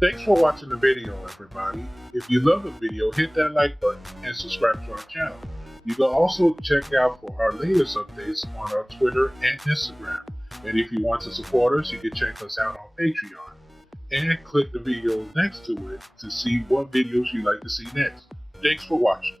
Thanks for watching the video, everybody. If you love the video, hit that like button and subscribe to our channel. You can also check out for our latest updates on our Twitter and Instagram. And if you want to support us, you can check us out on Patreon. And click the video next to it to see what videos you'd like to see next. Thanks for watching.